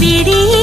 விடிய